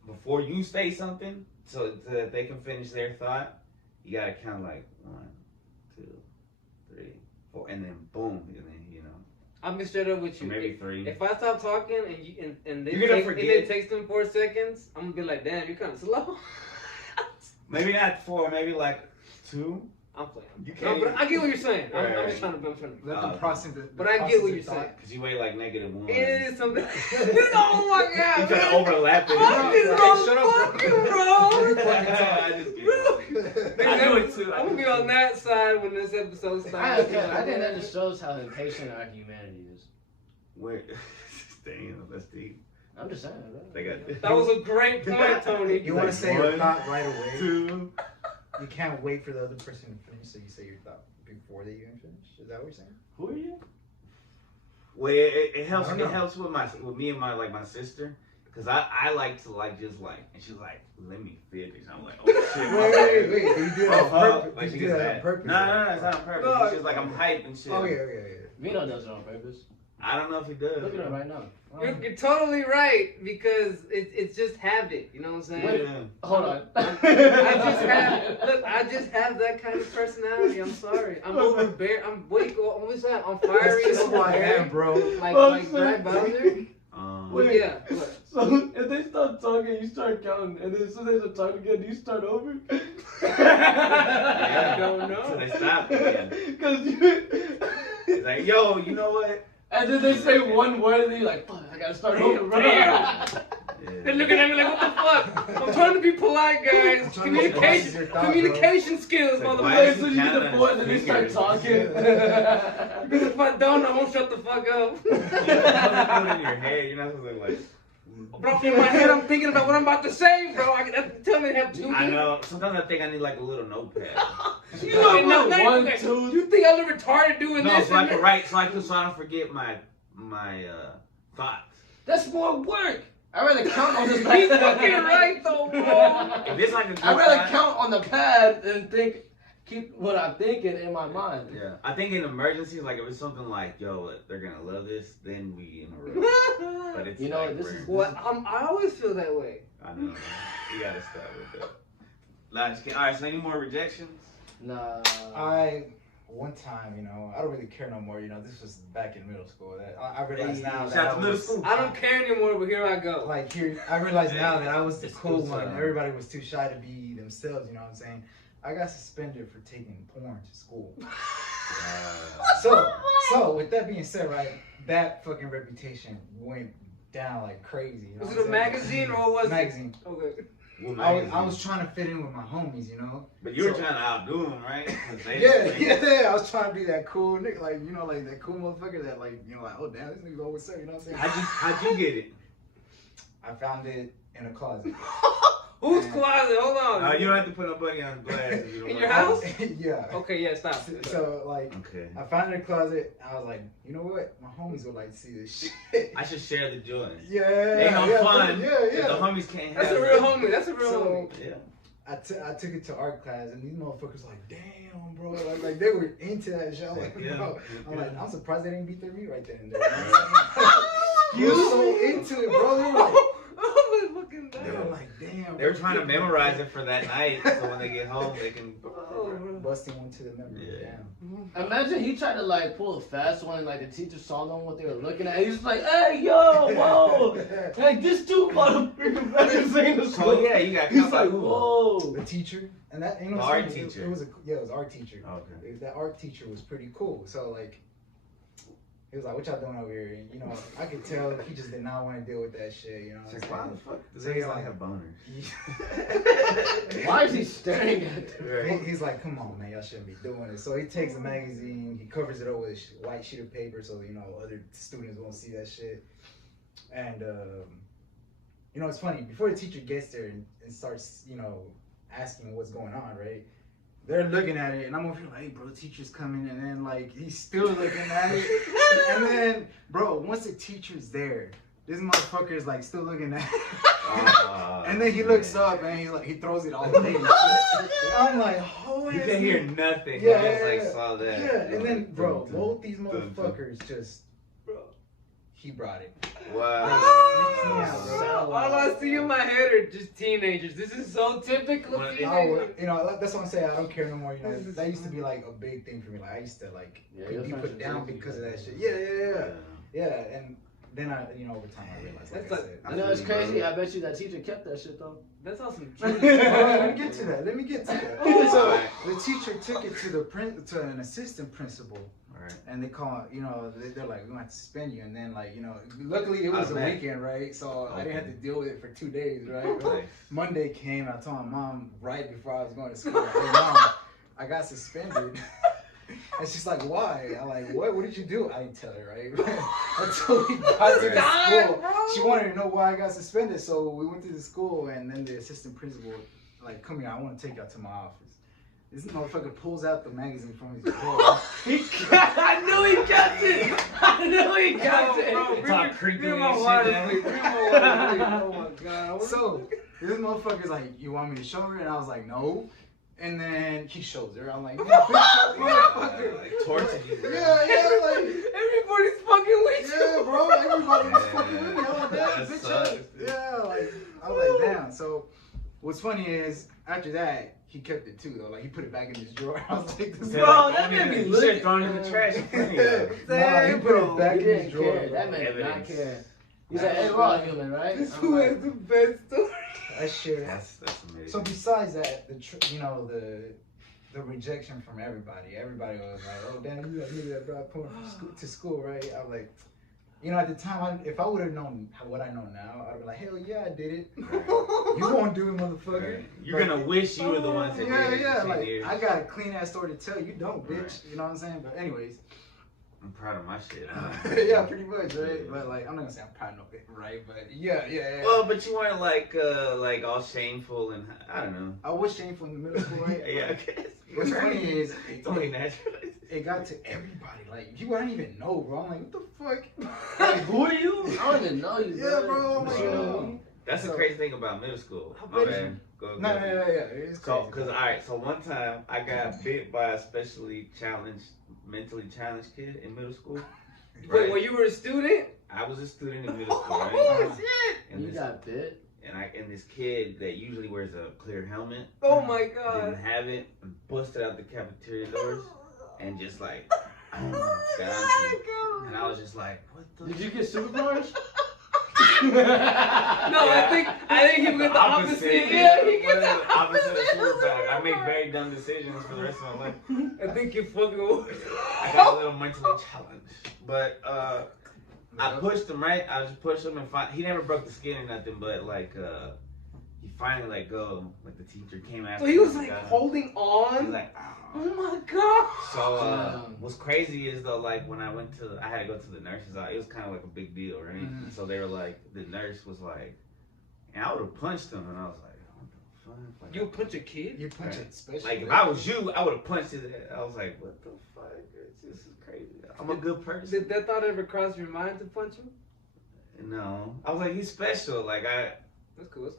Before you say something, so that they can finish their thought, you gotta count like 1, 2, 3, 4, and then boom, and then I'm be straight up with you. maybe 3. If I stop talking and You're gonna and forget. it takes them 4 seconds, I'm gonna be like, damn, you're kind of slow. Maybe not 4, maybe like 2. I'm playing. You No, can't. but I get what you're saying. I'm Right. just trying to. Let them process the. But I get what you're saying. Because you weigh like -1. It is something. Oh my god, You try to man. overlap it. Fuck this Shut up, motherfucker, bro. I just kidding. I do it too. I'm gonna be on that side when this episode starts. I think that just shows how impatient our humanity is. Wait, damn, that's deep. I'm just saying, bro. They got That was a great point, Tony. You want to say your 1, thought right away. 2. You can't wait for the other person to finish, so you say your thought before they even finish. Is that what you're saying? Who are you? Well, it helps. I don't It know. helps with me and my sister, cause I like to just and she's like, let me finish. I'm like, oh shit. my bad. Wait. Do you do that on purpose? Like Did she you do gets that on mad. purpose? No, it's not on purpose. No. It's just like I'm hyped and shit. Okay. Vito does it on purpose. I don't know if he does. Look at him right now. You're totally right because it's just habit. You know what I'm saying? Wait. Yeah. Hold on. I just have that kind of personality. I'm sorry. I'm overbearing. I'm fiery That's and just who I am, overbearing. bro. Like Brad Bowser. Um, Well, yeah. What? So if they start talking, you start counting, and then as soon as they start talking again, you start over. Yeah. I don't know. So they stop again. Cause you. It's like, yo, you know what? And then they say one word, and then you're like, fuck, I gotta start over, bro. Yeah. They're looking at me like, what the fuck? I'm trying to be polite, guys. Communication skills, Like, Wait, motherfucker. so you get the point, and then they start talking. Because if I don't, I won't shut the fuck up. You're supposed to put it in your head. You're not supposed to like. Bro, in my head, I'm thinking about what I'm about to say, bro. Tell me to have two. I know. Sometimes I think I need like a little notepad. You know No, what? not One, even- two. You think I look retarded doing No, this? so I can write, so I don't forget my thoughts. That's more work. I'd rather count on this. He's fucking right, though, bro. If it's like a good I'd rather thought- count on the pad and keep what I'm thinking in my mind. Yeah, I think in emergencies, like if it's something like, yo, they're gonna love this, then we interrupt. But it's You know, like, this rare. is- What? I always feel that way. I know. You gotta start with that. Nah, just kidding. All right, so any more rejections? Nah. One time, I don't really care no more. This was back in middle school. That I realize now that Shout out I to middle was, school. I don't care anymore, but here I go. like here. I realize now that I was the It's cool cool one. time. Everybody was too shy to be themselves. You know what I'm saying? I got suspended for taking porn to school. So with that being said, right, that fucking reputation went down like crazy. You know Was what it a I'm saying? magazine or was Magazine. it? Okay. I was trying to fit in with my homies, But you were So- trying to outdo them, right? 'Cause they- Yeah. I was trying to be that cool nigga, like like that cool motherfucker that like oh damn, this nigga always say, you know what I'm saying? How'd you get it? I found it in a closet. Whose Yeah. closet? Hold on. You don't have to put nobody on blast if you don't In want your to. house? Yeah. Okay, yeah, stop. So like, Okay. I found it in a closet. I was like, you know what? My homies would like to see this shit. I should share the joy. Yeah. Ain't no yeah, fun Yeah, if the yeah. homies can't That's have a real it. homie. That's a real So- homie. Yeah. I took it to art class, and these motherfuckers like, damn, bro, like they were into that shit. I'm like, Yeah. bro, I'm like, I'm surprised they didn't beat their meat right then and there. You You were so into it, bro. They were like, Oh my fucking they were god. like, damn. They were bro, trying to kid, memorize it for that night, so when they get home, they can. Oh, bro. Busting one to the memory. Yeah. Damn. Imagine he tried to like pull a fast one, and like the teacher saw them what they were looking at. He was like, "Hey, yo, whoa, like this dude bought a freaking magazine to So school." yeah, you got He's caught by like, who? "Whoa." The teacher and that The what's art funny? teacher. It was it was art teacher. Okay. That art teacher was pretty cool. So like, he was like, "What y'all doing over here?" And, I could tell he just did not want to deal with that shit. You know what It's I'm like, why saying? the fuck does So they he's like like- have boners? Why is he staring at them? He's like, "Come on, man, y'all shouldn't be doing it." So he takes a magazine, he covers it over with a white sheet of paper, so other students won't see that shit. And it's funny. Before the teacher gets there and starts, asking what's going on, right? They're looking at it, and I'm over here like, "Hey, bro, the teacher's coming," and then like he's still looking at it, and then, bro, once the teacher's there, this motherfucker is like still looking at it. And then he looks up and he's like, he throws it all away. And shit. I'm like, oh, You can hear nothing. Yeah, You just like yeah, saw that. Yeah, and then, bro, Dun, dun, both these dun, dun. motherfuckers just, he brought it. Wow. All I see in my head are just teenagers. This is so typical Well, teenagers. That's what I'm saying. I don't care no more. That used to be like a big thing for me. Like I used to Yeah, be your put friendship down is because of that easy. shit. Yeah. And then over time I realized, like That's I like- said. You know, it's crazy. I bet you that teacher kept that shit though. That's awesome. Let me get to that. So the teacher took it to an assistant principal, Alright. and they call they're like, "We want to suspend you." And then luckily it was a Automatic. weekend, right? So I didn't have to deal with it for 2 days, right? Nice. Monday came. I told my mom right before I was going to school, "Hey mom, I got suspended." And she's like, "Why?" I'm like, "What? What did you do?" I didn't tell her, right? Until we got to the school, she wanted to know why I got suspended. So we went to the school, and then the assistant principal like, "Come here, I want to take y'all to my office." This motherfucker pulls out the magazine from his drawer. I knew he kept it. I knew he kept it. Bro, It's all creepy bring and my shit water, now. please. Bring my water, please. Oh my god. So this motherfucker's like, "You want me to show her?" And I was like, "No." And then he shows her. I'm like, "Yeah, bitch, motherfucker." Like tortured you, bro. Yeah, like, Everybody's fucking with you. yeah, bro. Everybody was fucking with me. I'm like, That "Damn, bitch, sucks, ass." dude. Yeah, like, I was like, damn. So what's funny is after that, he kept it too, though. Like, he put it back in his drawer. I was like, this They're Bro, like, that "Don't made even- me you look should have at- thrown it in the trash. Nah, he put it back He in his didn't drawer. care. That bro. man did not Evidence. care. He's like, hey, we're all human, right? This I'm who like, has the best story. That shit. That's amazing. So besides that, the rejection from everybody was like, oh damn, you that nigga that brought porn to school, right? I was like, at the time, if I would have known what I know now, I'd be like, hell yeah, I did it. You won't do it, motherfucker. Right. You're gonna wish you were the ones that did it. Yeah, in 10 like years. I got a clean ass story to tell. You don't, bitch. Right. You know what I'm saying? But anyways. I'm proud of my shit. Yeah, pretty much, right? But like, I'm not gonna say I'm proud of it, right? But yeah. Well, but you weren't like all shameful and I don't know. I was shameful in the middle school, right? Yeah, I guess. What's funny is It's only natural. it got to everybody. Like, people I didn't even know, bro. I'm like, what the fuck? like, who are you? I don't even know you, Yeah, bro. I'm like, Bro. That's the crazy thing about middle school. How My big is bad. Go. No. It's So, crazy. cause alright, so one time I got bit by a mentally challenged kid in middle school. Wait, when you were a student? I was a student in middle school, right? Oh shit! And You this, got bit? and this kid that usually wears a clear helmet Oh my didn't god! have it, busted out the cafeteria doors, and just like got onto me. And I was just like, what the? Did you get superpowers? No, I think he went the opposite. Yeah, he What is gets the opposite of superpower? I make very dumb decisions for the rest of my life. I think you fucking. I got a little mentally challenged, but I pushed him, right? I just pushed him and he never broke the skin or nothing, but like he finally let go. Like the teacher came after. So he was him, like got him. holding He on. was like, Oh my god! so what's crazy is though, like when I had to go to the nurse's office. It was kind of like a big deal, right? Mhm. So they were like, the nurse was like, and I would have punched him, and I was like, what the fuck? Like, You would punch a kid? You punch it, especially. like if I was you, I would have punched his head. I was like, what the fuck? This is crazy. I'm a good person. Did that thought ever cross your mind to punch him? No, I was like, he's special. Like That's cool.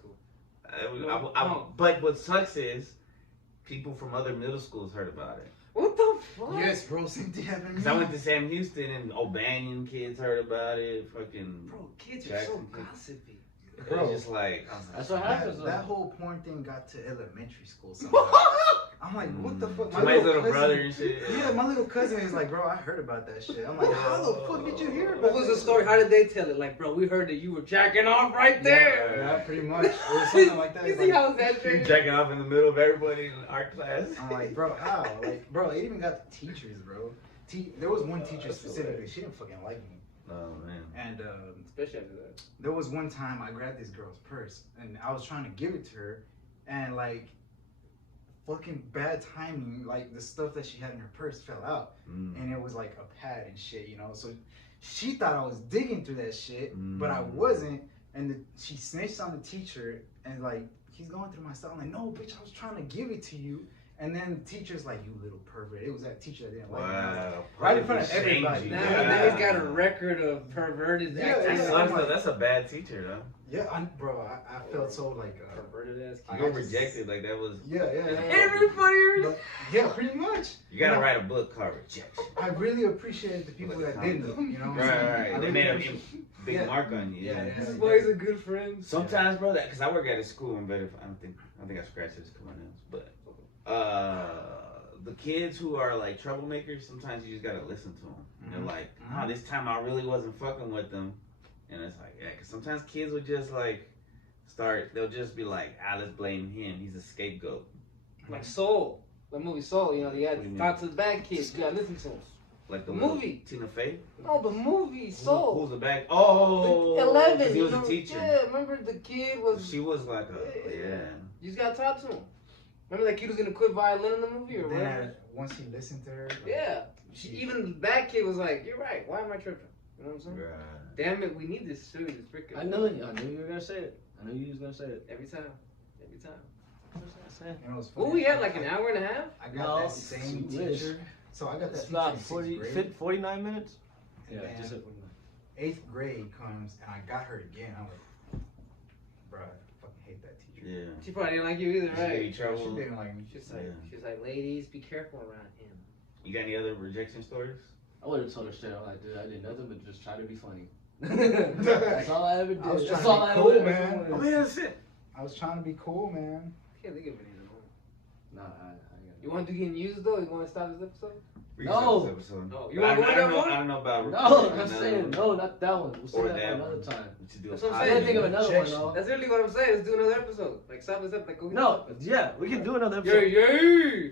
but what sucks is people from other middle schools heard about it. What the fuck? Yes, bro. Same thing happened to me. Cause I went to Sam Houston and O'Banion kids heard about it. Fucking Bro, kids are Jackson so kids. gossipy. It Bro. was just like I was like, That's what happens, That though. whole porn thing got to elementary school somehow. I'm like, what the fuck? Somebody's little cousin- brother and shit. Yeah, my little cousin is like, bro, I heard about that shit. I'm like, how the fuck did you hear about What was the that story? shit? How did they tell it? Like, bro, we heard that you were jacking off right there. Yeah, pretty much. It was something like that. You It's see like, how it's You that jacking off in the middle of everybody in art class. I'm like, bro, how? Like, bro, it even got the teachers, bro. There was one teacher That's specifically. She didn't fucking like me. Oh man. And Especially after that. there was one time I grabbed this girl's purse and I was trying to give it to her, and like, fucking bad timing, like the stuff that she had in her purse fell out, and it was like a pad and shit, you know. So she thought I was digging through that shit, but I wasn't. And she snitched on the teacher, and like, he's going through my stuff. I'm like, no, bitch, I was trying to give it to you. And then the teacher's like, you little pervert. It was that teacher that didn't like me. I was like, Wow. right in front of Shamed everybody. you. Now, Yeah. now he's got a record of perverted Yeah, activity. That yeah. sucks though. That's a bad teacher though. Yeah, bro, I felt so like, Perverted ass I You kid. got rejected. Like that was. yeah. Everybody. But, yeah, pretty much. You gotta You know, write a book called Rejection. I really appreciated the people that didn't, you know what I'm saying? Right. I They really made a appreciate- big Yeah. mark on you. Yeah, Yeah. This boy's a good friend. Sometimes, bro, that because I work at a school in Bedford. I think I scratched this come on nails, but the kids who are like troublemakers, sometimes you just gotta listen to them. They're like, oh, this time I really wasn't fucking with them, and it's like, yeah, because sometimes kids would just like they'll just be like, let's blame him. He's a scapegoat. Like Soul. The movie Soul, you know, they What do you had mean? thoughts of the bad kids. You gotta listen to them. Like the The little movie. Tina Fey. No, the movie Soul. Who's the back? Oh, 11. 'cause he was you a know, teacher. Yeah, remember the kid was. She was like a yeah. You just gotta talk to him. Remember that kid was gonna quit violin in the movie or Then whatever? once he listened to her, like, Yeah. Even the bad kid was like, "You're right. Why am I tripping?" You know what I'm saying? Right. Damn it, we need this series. It's freaking. I knew you were gonna say it. I knew you was gonna say it. Every time. Every time. you know, it's funny. What we had like an hour and a half? I got No, that same you wish. teacher. So I got that It's teacher about in 40, 6th grade. 49 minutes? Yeah, And just 8th grade comes and I got her again. I'm like, bro, I fucking hate that teacher. Yeah. She probably didn't like you either, She gave right? you trouble. She didn't like me. She's like, ladies, be careful around him. You got any other rejection stories? I would have told her straight. I'm like, dude, I did nothing but just try to be funny. That's all I ever did. I was That's trying all to be I cool, ever man. wanted. Oh yeah, that's it. I was trying to be cool, man. Can't think of any of them. Nah, I got You want to do getting used though? You want to stop this episode? We can No. start this episode. No. You But want to go I that don't know. one? I don't know about. No, recording I'm another saying one. no, not that one. We'll Or save that for that another one. time. We should do That's a what I'm I saying. didn't think of another one Rejection. though. That's literally what I'm saying. Let's do another episode. Like stop this up. Like go get No, yeah, we can do another Yay, episode. yay!